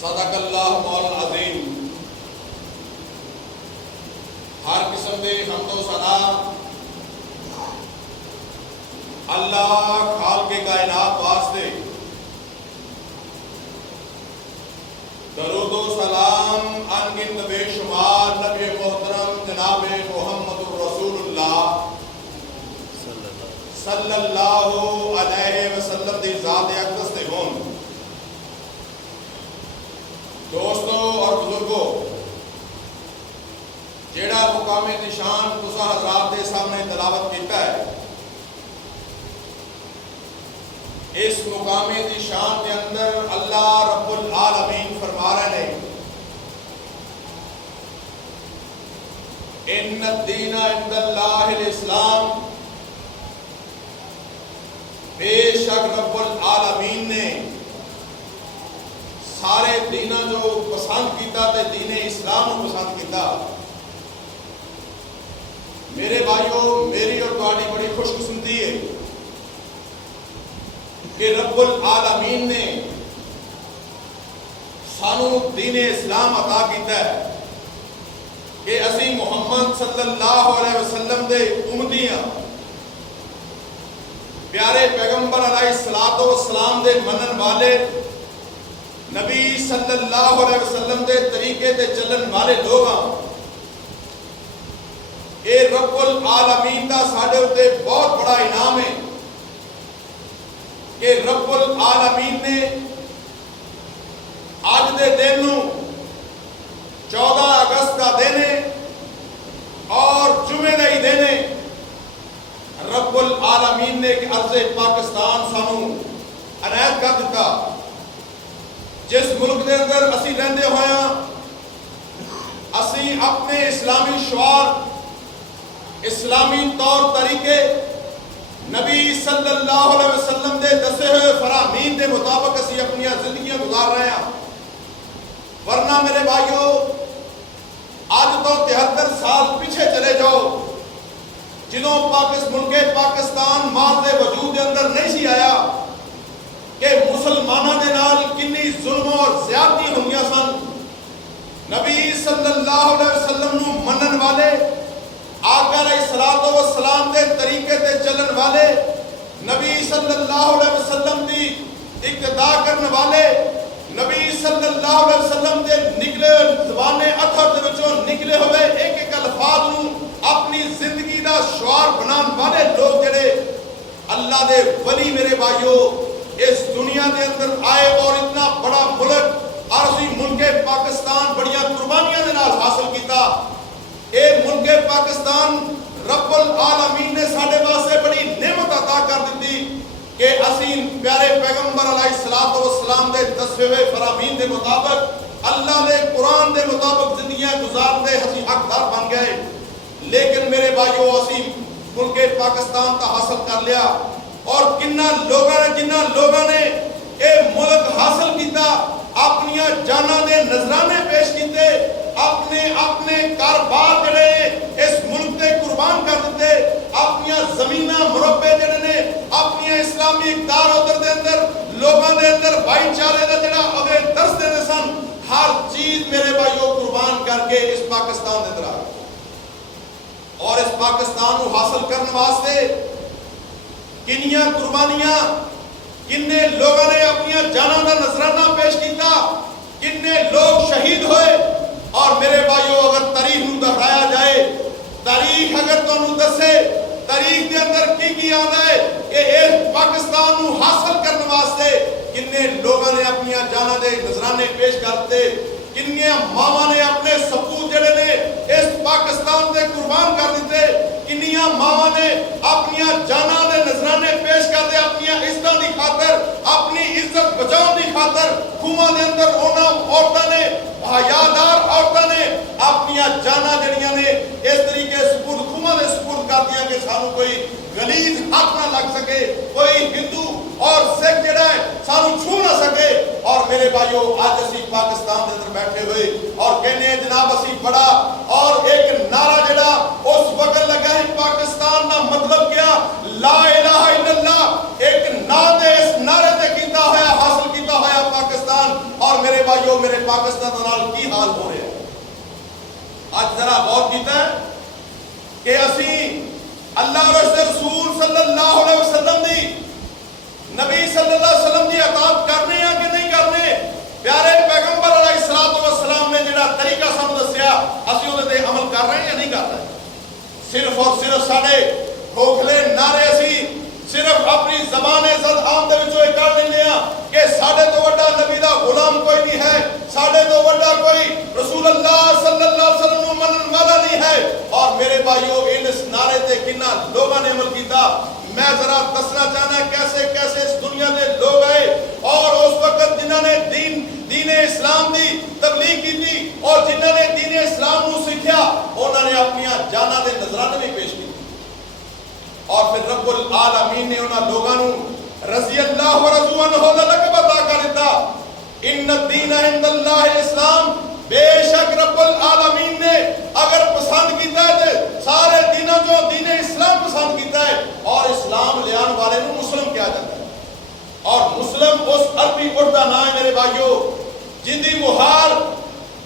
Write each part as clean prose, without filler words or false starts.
صدق اللہ مولا العظیم۔ ہر قسم دے حمد و ثنا اللہ خالق کائنات واسطے، درود و سلام انگنت بے شمار نبی محترم جناب محمد الرسول اللہ صلی اللہ علیہ وسلم دی ذات اقدس تے ہون۔ دوستو اور بزرگو، جیڑا مقام نشان تسا حضرات دے سامنے تلاوت کیتا ہے، اس مقام نشان کے اندر اللہ رب العالمین فرما رہے ہیں ان الدین عند اللہ الاسلام، بے شک رب العالمین نے سارے دینہ جو پسند کیتا تے دین اسلام کو پسند کیتا۔ میرے بھائیوں، میری اور تہاڈی بڑی خوش قسمتی ہے کہ رب العالمین نے سانو دین اسلام عطا کیتا ہے کہ اسی محمد صلی اللہ علیہ وسلم دے امتی ہاں، پیارے پیغمبر علیہ الصلوۃ والسلام دے منن والے، نبی صلی اللہ علیہ وسلم دے طریقے تے چلن والے لوگ ہاں۔ اے رب العالمین دا ساڈے اُتے بہت بڑا انعام ہے کہ رب العالمین نے آج دے دن نو 14 اگست کا دن ہے اور جمعے دا ہی دن ہے۔ رب العالمین نے ارض پاکستان سانو عنایت کر دیتا، جس ملک دے اندر اسی رہندے ہوئے ہیں، اسی اپنے اسلامی شعار، اسلامی طور طریقے، نبی صلی اللہ علیہ وسلم دے دسے ہوئے فرامین دے مطابق اسی اپنی زندگیاں گزار رہے ہیں۔ ورنہ میرے بھائیوں، آج تو 73 سال پیچھے چلے جاؤ، جنہوں ملک پاکستان ماں دے وجود دے اندر نہیں سی آیا کہ مسلمانوں دے نال کنی ظلم اور زیادتی ہوئیاں سن۔ نبی صلی اللہ علیہ وسلم نو منن والے، آقا علیہ الصلوۃ والسلام دے طریقے تے چلن والے، نبی صلی اللہ علیہ وسلم دی اقتداء کرن والے، نبی صلی اللہ علیہ وسلم دے نکلے زبان اطہر دے وچوں نکلے ہوئے ایک ایک الفاظ نو اپنی زندگی دا شعار بنان والے لوگ جڑے اللہ دے ولی میرے بھائیوں اس دنیا دے اندر آئے اور اتنا بڑا ملک عرضی ملک پاکستان بڑیاں قربانیاں دے نال حاصل کیتا۔ اے ملک پاکستان رب العالمین نے ساڈے واسطے بڑی نعمت عطا کر دیتی کہ اسی پیارے پیغمبر علیہ الصلوۃ والسلام دے دسے ہوئے فرامین دے مطابق، اللہ دے قرآن دے مطابق زندگیاں گزارتے اسی حقدار بن گئے۔ لیکن میرے بھائیوں، اسی ملک پاکستان تا حاصل کر لیا اور کنہ لوگوں نے اے ملک حاصل کیتا، اپنیاں جاناں دے نذرانے پیش کیتے، اپنے کاروبار جڑے اس ملک تے قربان کر دیتے، اپنیاں زمیناں مربع جڑے نے، اپنیاں اسلامی اقدار ادھر دے اندر لوگوں دے اندر بھائی چارے دا جڑا اگے درس دے سن، ہر چیز میرے بھائیوں قربان کر کے اس پاکستان دے اندر آ گئے۔ اور اس پاکستان کو حاصل کرنے واسطے کنیاں قربانیاں، کنے لوگوں نے اپنی جاناں دا نذرانہ پیش کیتا، کنے لوگ شہید ہوئے۔ اور میرے بھائیوں، اگر تاریخ نو دہرایا جائے، تاریخ اگر تانوں دسے تاریخ دے اندر کی آندا ہے کہ اس پاکستان نو حاصل کرنے واسطے کنے لوگوں نے اپنی جاناں دے نذرانے پیش کرتے، کنیاں ماواں نے اپنے سپوت جڑے نے اس پاکستان دے قربان کر دیتے، کنیاں ماواں نے اپنی جاناں دے نذرانے پیش کرتے اپنی عزت دی خاطر، اپنی عزت بچاؤ دی خاطر۔ خوہاں دے اندر انہاں عورتاں نے، حیادار عورتاں نے اپنی جاناں جڑیاں نے اس طریقے سپرد خوہاں دے سپرد کر دیا کہ سانو کوئی غلیظ ہاتھ نہ لگ سکے، کوئی ہندو اور سکھ جڑا ہے سانو چھو نہ سکے۔ اور میرے بھائیوں، آج اسی پاکستان دے اندر بیٹھے ہوئے اور کہنے ہیں جناب اسی بڑا اور ایک نعرہ جڑا اس وقت لگا ہے پاکستان دا مطلب کیا؟ لا الہ الا اللہ، ایک نعرے اس نعرے تے کیتا ہوا حاصل کیتا ہوا پاکستان۔ اور میرے بھائیوں، میرے پاکستان دے نال کی حال ہو رہا ہے. اج ذرا غور کیتا ہے کہ اسی اللہ اور اس رسول صلی اللہ علیہ وسلم دی نبی صلی اللہ علیہ وسلم دی اطاعت کرنے ہیں کہ نہیں کرنے. پیارے پیغمبر علیہ الصلوۃ والسلام نے جڑا طریقہ سانوں دسیا اسی اودے تے عمل کر رہے ہیں یا نہیں کر رہے. صرف اور صرف ساڈے کھوکھلے نعرے اسی صرف اپنی زبان عزت عام دے وچوں ایک کر لیندے ہاں کہ ساڈے تو بڑا نبی دا غلام کوئی نہیں ہے, ساڈے تو بڑا کوئی رسول اللہ صلی اللہ علیہ وسلم نو منن والا نہیں ہے. اور میرے بھائیو اس نعرے تے کنا لوگاں نے عمل کیتا. میں ذرا دسنا چاہنا کیسے کیسے اس دنیا دے لوگ آئے اور اس وقت جنہاں نے دین اسلام دی تبلیغ کی تھی اور جنہاں نے دین اسلام نو سیکھیا انہاں نے اپنی جاناں دے نذرانے بھی پیش کی. اور پھر رب العالمین نے انہاں لوگاں نو رضی اللہ ورضوا عنہ دا لقب عطا کر دیتا. ان الدین عند اللہ الاسلام. بے شک رب العالمین نے اگر پسند کیتا ہے تے سارے دینوں جو دین اسلام پسند کیتا ہے اور اسلام لیان والے نو مسلم کیا جاتا ہے. اور مسلم اس عربی ورڈ دا نام ہے میرے بھائیو جدی مہار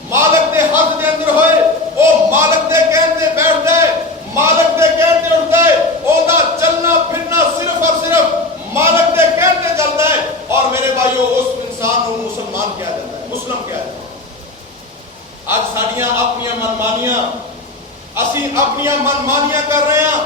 مالک دے ہاتھ دے اندر ہوئے او مالک دے کہن تے بیٹھدا ہے, مالک دے کہن تے اٹھدا ہے, او دا چلنا پھرنا صرف اور صرف مالک دے کہن تے چلتا ہے. اور میرے بھائیو اس انسان نو مسلمان کیا جاتا ہے, مسلم کیا جاتا ہے. آج ساڑیاں اپنیاں منمانیاں اسی اپنیاں منمانیاں کر رہے ہیں,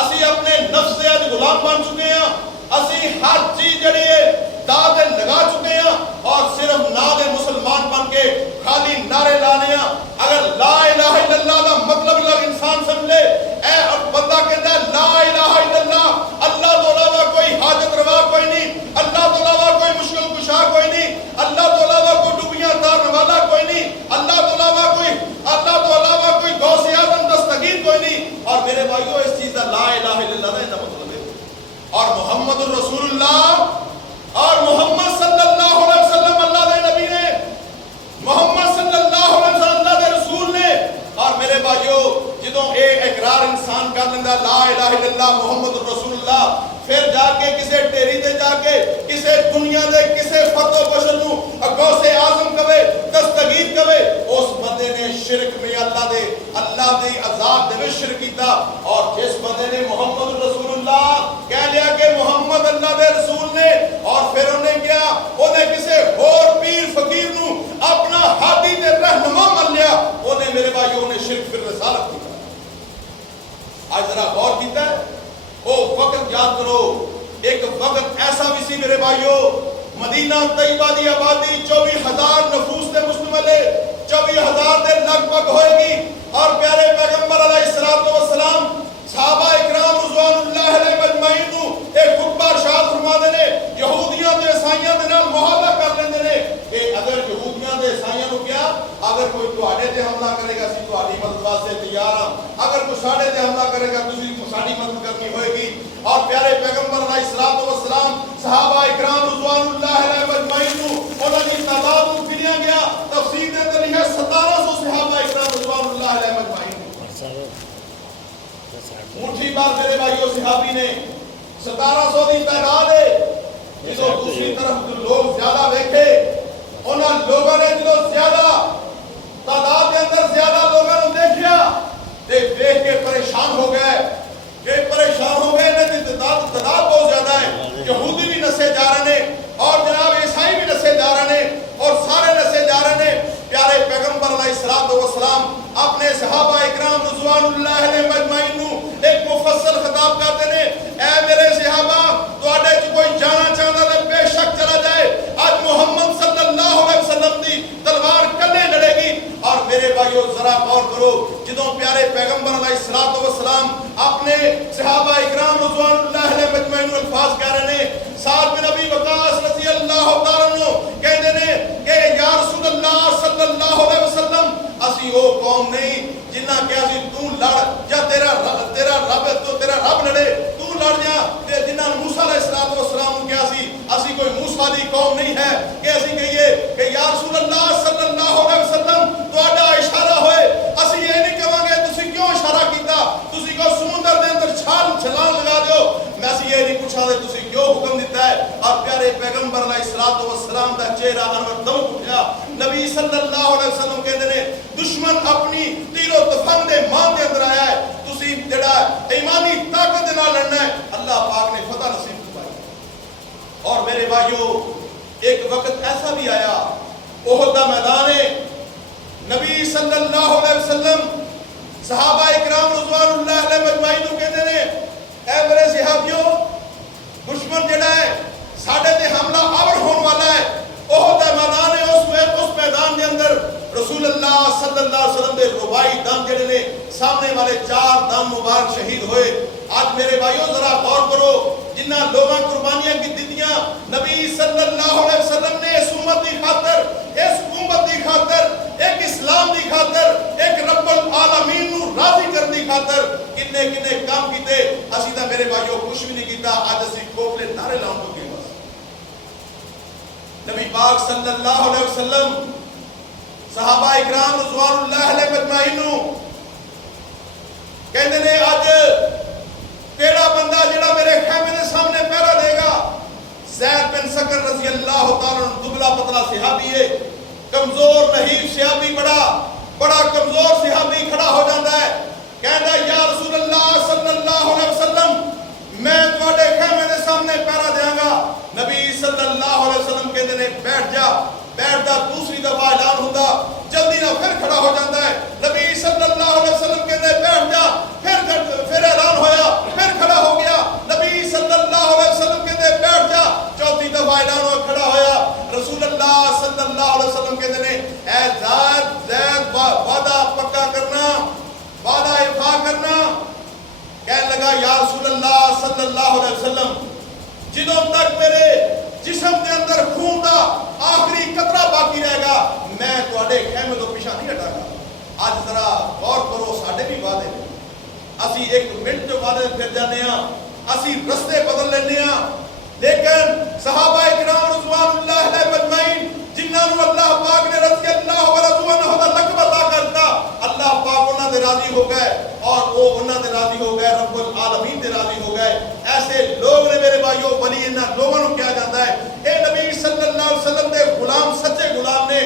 اسی اپنے نفس دے اج غلام بن چکے ہیں, اسی ہر چیز جڑی ہے داد لگا چکے ہیں اور صرف ناد مسلمان بن کے خالی نعرے لانے ہیں. اگر لا الہ الا اللہ دا مطلب لگ انسان سمجھ لے اے بندہ کہتا ہے لا الہ الا اللہ, اللہ تو علاوہ کوئی حاجت روا کوئی نہیں, اللہ تو علاوہ کوئی مشکل کشا کوئی نہیں, اللہ تو علاوہ کوئی ڈوبیاں تارنے والا کوئی نہیں, اللہ تو علاوہ کوئی غوث اعظم دستگیر کوئی نہیں. اور میرے بھائیو اس چیز دا لا الہ الا اللہ دا مطلب ہے. اور محمد الرسول اللہ اور محمد صلی اللہ علیہ وسلم اللہ دے نبی نے, محمد صلی اللہ علیہ وسلم اللہ دے رسول نے. اور میرے بھائیو جدوں اے اقرار انسان کر لیندا لا الہ الا اللہ محمد الرسول اللہ, پھر جا کے کسے ٹیری تے جا کے کسے دنیا دے کسے فتو بشر نو غوث اعظم کہے دستگیر کہے, اس بندے نے شرک میں اللہ دی عذاب دے وچ شرک کیتا. اور جس بندے نے محمد رسول اللہ کہہ لیا کہ محمد اللہ دے رسول نے اور پھر انہیں کیا انہیں کسے اور پیر فقیر نو اپنا ہادی تے رہنما مان لیا, انہیں میرے بھائیوں نے شرک پھر رسالت کیتا. آج ذرا غور کیتا ہے او وقت یاد کرو, ایک وقت ایسا بھی سی میرے بھائیو مدینہ طیبہ دی آبادی 24,000 نفوس دے مسلم والے 24,000 دے لگ بھگ ہوئے گی. اور پیارے پیغمبر علیہ الصلوۃ والسلام صحابہ اکرام رضوان اللہ علیہم اجمعین نو ایک خطبہ ارشاد فرماندے نے یہودیاں تے عیسائیاں دے نال معاہدہ کر لیندے نے کہ اگر یہودیاں تے عیسائیاں نو کیا اگر کوئی تواڈے تے حملہ کرے گا اسی تواڈی مدد واسطے تیار ہاں, اگر کوئی ساڈے تے حملہ کرے گا تسی ساڈی مدد کرنی ہوئے گی. اور پیارے پیغمبر علیہ الصلوۃ والسلام صحابہ اکرام رضوان اللہ علیہم اجمعین نو انہاں دی تعداد نو گنیا گیا تفسیر دے اندر ہے 1700 صحابہ اکرام رضوان اللہ علیہم اجمعین. مٹھی بار میرے بھائیو صحابی نے 1700 دی تعداد ہے. جدو دوسری طرف لوگ زیادہ دیکھے انہاں لوگوں نے جدو زیادہ تعداد کے اندر زیادہ لوگوں نے دیکھیا دیکھ کے پریشان ہو گئے تعداد بہت زیادہ ہے. یہودی بھی نسے جا رہے ہیں اور جناب عیسائی بھی نسے جا رہے ہیں اور سارے نسے جا رہے ہیں. پیارے پیغمبر علیہ الصلوۃ والسلام اپنے صحابہ اکرام رضوان اللہ علیہم اجمعین نو ایک مفصل خطاب کرتے ہیں, اے میرے صحابہ تواڈے چ کوئی جانا چاہتا ہے بے شک چلا جائے. آج محمد صلی اللہ علیہ وسلم دی تلوار کلے لڑے گی. اور میرے بھائیو ذرا غور کرو جدوں پیارے پیغمبر علیہ الصلوۃ والسلام اپنے صحابہ اکرام رضوان اللہ علیہم اجمعین الفاظ کہہ رہے ہیں, سعد بن ابی وقاص رضی اللہ تعالی عنہ کہتے ہیں کہ یا رسول اللہ صلی اللہ علیہ وسلم اسی وہ قوم نہیں جنہ کہ اسی تو لڑ یا تیرا رب لڑے تو لڑ جا, جنہ موسیٰ علیہ السلام کیا اسی کوئی موسیٰ دی قوم نہیں ہے کہ اسی کہیے کہ یا رسول اللہ صلی اللہ علیہ وسلم تواڈا اشارہ ہوئے اسی یہ نہیں کہاں گے تسی کیوں اشارہ کیتا, تسی کو سمندر دے اندر چھلانگ لگا دیو. میں اسی یہ نہیں پچھا دے تسی کیوں حکم دیتا ہے؟ اور پیارے پیغمبر علیہ السلام دا چہرہ انور دمک اٹھیا. نبی صلی اللہ علیہ وسلم کہندے نے دشمن اپنی تیر و تفنگ دے مان دے اندر آیا ہے, تسی جڑا ایمانی طاقت دے نال لڑنا ہے, اللہ پاک نے فتح نصیب فرمائی. اور میرے بھائیو ایک وقت ایسا بھی آیا, احد دا میدان ہے, نبی صلی اللہ علیہ وسلم صحابہ اکرام رضوان اللہ علیہ مجمعین کو کہتے ہیں اے میرے صحابیوں, دشمن جڑا ہے ساڑھے تے حملہ آور ہون والا ہے. احد دا میدان ہے, اس میدان دے اندر رسول اللہ صلی اللہ علیہ وسلم دے ربائی دم جڑے نے سامنے والے 4 دم مبارک شہید ہوئے. آج میرے بھائیوں ذرا غور کرو, جنہ لوگاں قربانیاں کی دتیاں نبی صلی اللہ علیہ وسلم نے اس امت دی خاطر, اس امت دی خاطر, ایک اسلام دی خاطر, ایک رب العالمین نو راضی کرنے دی خاطر کنے کنے کام کیتے. اسی تا میرے بھائیوں کچھ بھی نہیں کیتا, آج اسی کھوکھلے نعرے لاؤں تو گئے بس. نبی پاک صلی اللہ علیہ وسلم صحابہ اکرام رضوان اللہ علیہ مجمعین نو کہندے نے اج کیڑا بندہ جڑا میرے خیمے دے سامنے پہرا دے گا؟ زید بن سکر رضی اللہ تعالی عنہ دبلا پتلا صحابی ہے, کمزور نحیف صحابی, بڑا کمزور صحابی کھڑا ہو جاتا ہے, کہندا یا رسول اللہ صلی اللہ علیہ وسلم میں تواڈے خیمے دے سامنے پہرا دیاں گا. نبی صلی اللہ علیہ وسلم کہندے نے بیٹھ جا. بیٹھدا دوسری دفعہ اعلان ہوندا, جلدی نہ پھر کھڑا ہو جاتا ہے. نبی صلی اللہ علیہ وسلم کہندے بیٹھ جا, پھر اعلان ہویا, پھر کھڑا ہو گیا. نبی صلی اللہ علیہ وسلم کہندے بیٹھ جا, چوتھی دفعہ اعلان ہوا, کھڑا ہویا. رسول اللہ صلی اللہ علیہ وسلم کہندے نے اے زید وعدہ پکا کرنا, وعدہ وفا کرنا. کہنے لگا یا رسول اللہ صلی اللہ علیہ وسلم جدوں تک میرے جسم کے اندر خون دا آخری قطرہ باقی رہے گا میں تواڈے خیمے تو پیچھے نہیں ہٹاں گا. آج ذرا غور کرو, ساڈے بھی وعدے نے, اسی ایک منٹ جو وعدے پھر جانے ہاں, اسی رستے بدل لینے ہاں. لیکن صحابہ اکرام رضوان اللہ علیہ مجمعین جنہاں نو اللہ پاک نے رضی اللہ ورضوا عنہ دا لقب عطا کرتا, اللہ پاک انہاں دے راضی ہو گئے اور وہ انہاں دے راضی ہو گئے, رب العالمین دے راضی ہو گئے. ایسے لوگ نے میرے بھائیوں, ولی انہاں لوگوں نو کیا جاتا ہے, اے نبی صلی اللہ علیہ وسلم دے غلام, سچے غلام نے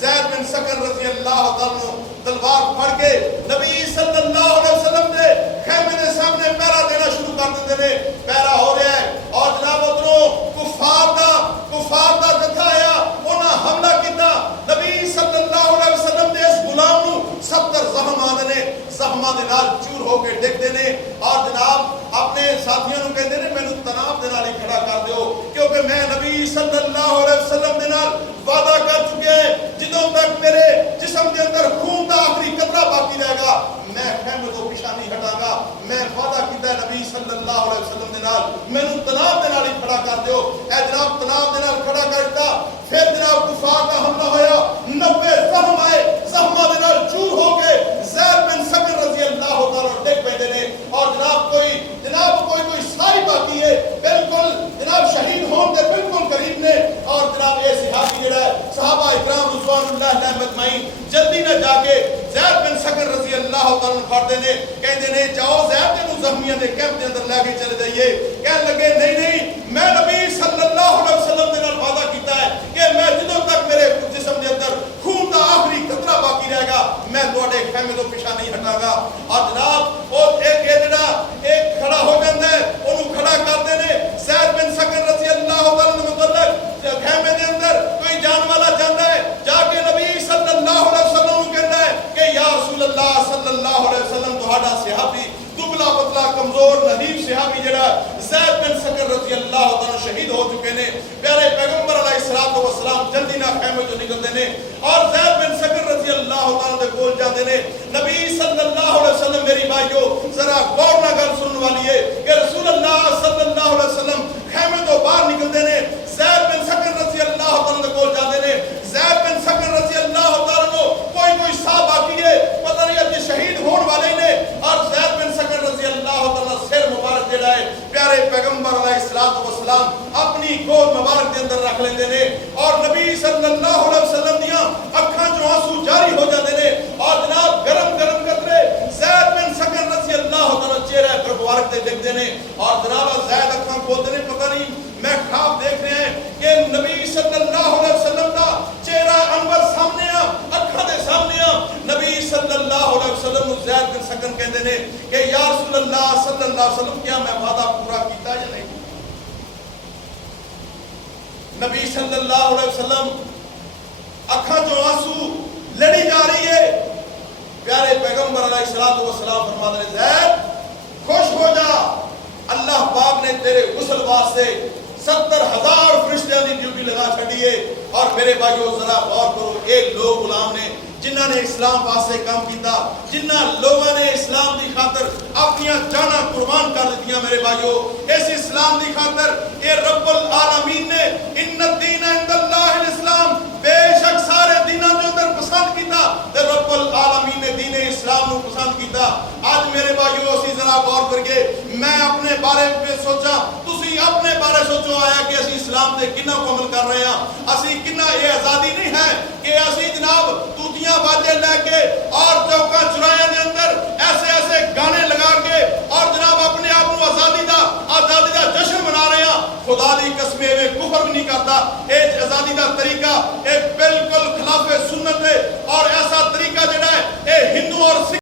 زید بن سکر رضی اللہ تعالیٰ عنہ تلوار پھڑ کے نبی صلی اللہ علیہ وسلم دے خیمے دے سامنے پہرا دینا شروع کر دیتے ہیں. پہرا ہو رہا ہے اور جناب ادھروں کفار دا جتھا آیا, انہاں حملہ کیتا. نبی صلی اللہ علیہ وسلم دے اس غلام نو 70 زخم آندے نے, زخماں دے نال چور ہو کے ڈگدے نے اور جناب اپنے ساتھیوں نو کہندے نے مینوں تناب دے نال ہی کھڑا کر دیو, کیونکہ میں نبی صلی اللہ علیہ وسلم دے نال وعدہ کر چکے ہیں جدوں تک میرے جسم کے اندر خون دا آخری قطرہ باقی رہے گا میں خیمے تو پیچھے نہیں ہٹاں گا. میں وعدہ کیتا ہے نبی صلی اللہ علیہ وسلم دے نال مینوں تناب دے نال ہی کھڑا کر دیو. اے جناب تناب دے نال کھڑا کرتا, پھر جناب کفار کا حملہ ہویا, 90 زخم آئے, زخماں دے نال چور ہو کے زید بن سکر رضی اللہ تعالیٰ ڈگ پیندے نے اور جناب کوئی ساری باقی ہے, بالکل جناب شہید ہون دے بالکل قریب نے. اور جناب اے صحابی جڑا ہے صحابہ اکرام رضوان اللہ علیہ مجمعین جلدی نہ جا کے زید بن سکر رضی اللہ تعالیٰ عنہ پڑھتے نے, کہندے نے جاؤ زید نو زخمیاں دے کیمپ دے اندر لے کے چلے جائیے. کہنے لگے نہیں, میں نبی صلی اللہ علیہ وسلم دے نال وعدہ کیتا ہے کہ میں جدوں تک میرے جسم دے اندر خون دا آخری قطرہ باقی رہے گا میں تواڈے خیمے تو پیچھے نہیں ہٹاں گا. اور جناب او ایک کھڑا ہو جاندا ہے, اونوں کھڑا کرتے نے. زید بن سکر رضی اللہ تعالیٰ عنہ متعلق خیمے دے اندر کوئی جان والا جاندا ہے, جا کے نبی صلی اللہ علیہ وسلم کو کہندا ہے کہ یا رسول اللہ صلی اللہ علیہ وسلم تہاڈا صحابی دبلا پتلا کمزور نحیف صحابی جڑا زید بن سکر رضی اللہ تعالیٰ شہید ہو چکے نے. پیارے پیغمبر علیہ الصلوۃ والسلام جلدی نہ خیمے جو نکلتے نے اور زید بن سکر رضی اللہ تعالیٰ دے کول جاندے نے. نبی صلی اللہ علیہ وسلم میری بھائیو ذرا غور نہ گل سنن والی ہے کہ رسول اللہ صلی اللہ علیہ وسلم خیمے تو باہر نکلتے نے, زید بن سکر رضی اللہ تعالیٰ دے کول جاندے نے. زید بن سکر رضی اللہ تعالیٰ نو کوئی سا باقی ہے, پتہ نہیں اب شہید ہون والے نے. اور زید بن سکر رضی اللہ تعالیٰ سر مبارک جڑا ہے پیارے پیغمبر علیہ الصلوۃ والسلام اپنی گود مبارک دے اندر رکھ لیندے نے اور نبی صلی اللہ علیہ وسلم دیاں اکھاں چوں آنسو جاری ہو جاندے نے اور جناب گرم قطرے زید بن سکر رضی اللہ تعالیٰ چہرہ مبارک تے ڈگ دیکھتے ہیں اور جناب زید اکھاں کھولتے ہیں، پتہ نہیں میں خواب دیکھ رہے ہیں کہ نبی صلی اللہ علیہ وسلم کا چہرہ انور سامنے آ، اکھاں دے سامنے آ، نبی صلی اللہ علیہ وسلم نو زید بن سکن کہندے نے کہ یا رسول اللہ صلی اللہ علیہ وسلم کیا میں وعدہ پورا کیتا یا نہیں؟ نبی صلی اللہ علیہ وسلم اکھاں جو آنسو لڑی جا رہی ہے، پیارے پیغمبر علیہ الصلوۃ والسلام فرماتے ہیں زید خوش ہو جا، اللہ پاک نے تیرے غسل واسطے 70,000 فرشتیاں دی ڈیوٹی لگا چھڑی ہے۔ اور میرے بھائیو ذرا غور کرو، ایک لوگ غلام نے جنہاں نے اسلام واسطے کام کیتا، جنہاں لوگوں نے اسلام دی خاطر اپنی جاناں قربان کر دتیاں، میرے بھائیو اس اسلام دی خاطر اے رب العالمین نے ان الدین عند اللہ الاسلام، بے شک سارے دیناں جو اندر پسند کیتا تے رب العالمین نے دین اسلام نو پسند کیتا۔ آج میرے بھائیو اسی ذرا غور کر کے میں اپنے بارے میں سوچا، تسی اپنے بارے سوچو آیا کہ اسی اسلام تے کنا کو عمل کر رہے ہیں، اسی کنا یہ آزادی نہیں ہے کہ اسی جناب توتیاں باجے لے کے اور چوکاں چرائیاں دے اندر ایسے ایسے گانے لگا کے اور جناب اپنے آپ کو آزادی دا جشن منا رہے ہیں۔ خدا دی قسم میں کفر بھی نہیں کرتا، اے آزادی دا طریقہ اے بالکل خلاف سنت ہے، اور ایسا طریقہ جڑا ہے اے ہندو اور